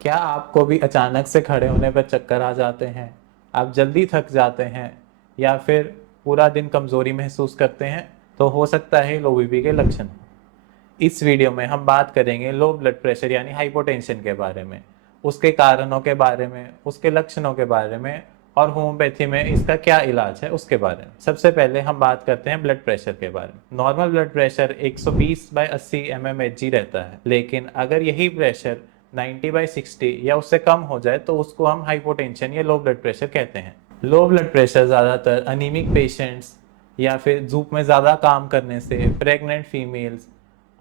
क्या आपको भी अचानक से खड़े होने पर चक्कर आ जाते हैं? आप जल्दी थक जाते हैं या फिर पूरा दिन कमज़ोरी महसूस करते हैं? तो हो सकता है लो बीपी के लक्षण हो। इस वीडियो में हम बात करेंगे लो ब्लड प्रेशर यानी हाइपोटेंशन के बारे में, उसके कारणों के बारे में, उसके लक्षणों के बारे में और होम्योपैथी में इसका क्या इलाज है उसके बारे में। सबसे पहले हम बात करते हैं ब्लड प्रेशर के बारे में। नॉर्मल ब्लड प्रेशर 120/80 mmHg रहता है, लेकिन अगर यही प्रेशर 90/60 या उससे कम हो जाए तो उसको हम हाइपोटेंशन या लो ब्लड प्रेशर कहते हैं। लो ब्लड प्रेशर ज़्यादातर अनीमिक पेशेंट्स या फिर धूप में ज़्यादा काम करने से, प्रेग्नेंट फीमेल्स,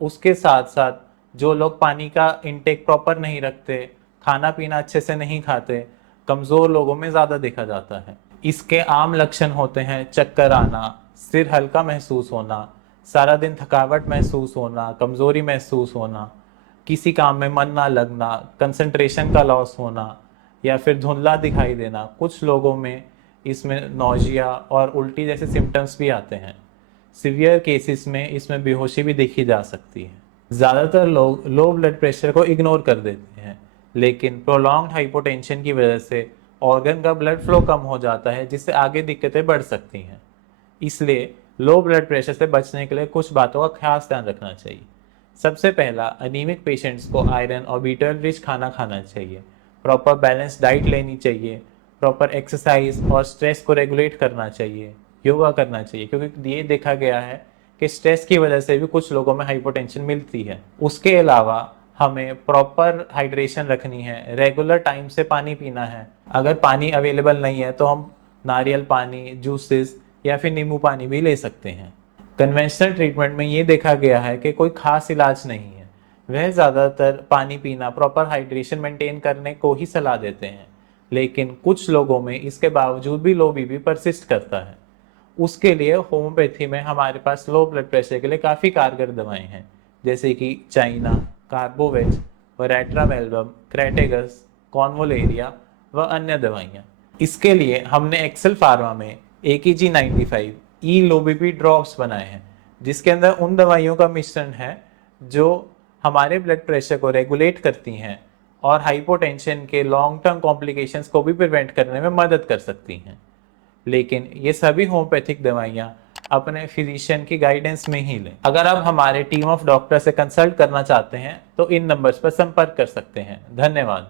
उसके साथ साथ जो लोग पानी का इनटेक प्रॉपर नहीं रखते, खाना पीना अच्छे से नहीं खाते, कमज़ोर लोगों में ज़्यादा देखा जाता है। इसके आम लक्षण होते हैं चक्कर आना, सिर हल्का महसूस होना, सारा दिन थकावट महसूस होना, कमज़ोरी महसूस होना, किसी काम में मन ना लगना, कंसंट्रेशन का लॉस होना या फिर धुंधला दिखाई देना। कुछ लोगों में इसमें नौजिया और उल्टी जैसे सिम्टम्स भी आते हैं। सीवियर केसेस में इसमें बेहोशी भी देखी जा सकती है। ज़्यादातर लोग लो ब्लड प्रेशर को इग्नोर कर देते हैं, लेकिन प्रोलॉन्ग्ड हाइपोटेंशन की वजह से ऑर्गन का ब्लड फ्लो कम हो जाता है, जिससे आगे दिक्कतें बढ़ सकती हैं। इसलिए लो ब्लड प्रेशर से बचने के लिए कुछ बातों का खास ध्यान रखना चाहिए। सबसे पहला, अनीमिक पेशेंट्स को आयरन और बीटा रिच खाना खाना चाहिए, प्रॉपर बैलेंस डाइट लेनी चाहिए, प्रॉपर एक्सरसाइज और स्ट्रेस को रेगुलेट करना चाहिए, योगा करना चाहिए, क्योंकि ये देखा गया है कि स्ट्रेस की वजह से भी कुछ लोगों में हाइपोटेंशन मिलती है। उसके अलावा हमें प्रॉपर हाइड्रेशन रखनी है, रेगुलर टाइम से पानी पीना है। अगर पानी अवेलेबल नहीं है तो हम नारियल पानी, जूसेस या फिर नींबू पानी भी ले सकते हैं। कन्वेंशनल ट्रीटमेंट में ये देखा गया है कि कोई खास इलाज नहीं है, वह ज़्यादातर पानी पीना, प्रॉपर हाइड्रेशन मेंटेन करने को ही सलाह देते हैं, लेकिन कुछ लोगों में इसके बावजूद भी लो बीपी परसिस्ट करता है। उसके लिए होम्योपैथी में हमारे पास लो ब्लड प्रेशर के लिए काफ़ी कारगर दवाएं हैं, जैसे कि चाइना, कार्बोवेज, वरैट्रामेल्बम, क्रेटेगस, कॉन्वोलेरिया व अन्य दवाइयाँ। इसके लिए हमने एक्सेल फार्मा में AKG95 ई लो बीपी ड्रॉप्स बनाए हैं, जिसके अंदर उन दवाइयों का मिश्रण है जो हमारे ब्लड प्रेशर को रेगुलेट करती हैं और हाइपोटेंशन के लॉन्ग टर्म कॉम्प्लिकेशंस को भी प्रिवेंट करने में मदद कर सकती हैं। लेकिन ये सभी होम्योपैथिक दवाइयाँ अपने फिजिशियन की गाइडेंस में ही लें। अगर आप हमारे टीम ऑफ डॉक्टर से कंसल्ट करना चाहते हैं तो इन नंबर्स पर संपर्क कर सकते हैं। धन्यवाद।